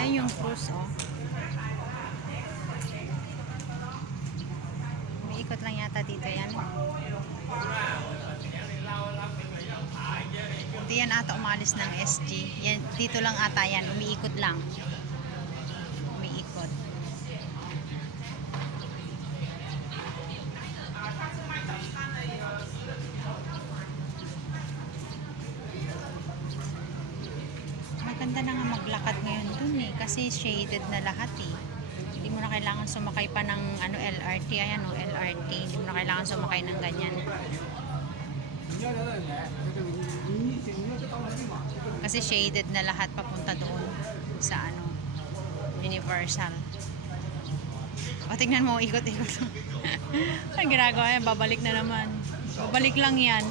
Ayan yung cruise, oh. May ikot lang yata dito yan. Hindi yan ata umalis ng SG. Yan, dito lang ata yan. Umiikot lang. Umiikot. Maganda na nga maglakad ngayon dun eh. Kasi shaded na lahat eh. Hindi mo na kailangan sumakay pa ng ano, LRT. Ayan o, LRT. Hindi mo na kailangan sumakay ng ganyan. Kasi shaded na lahat papunta doon sa ano, Universal. O, tingnan mo, ikot-ikot. Ang ginagawa yan, babalik na naman. Babalik lang yan.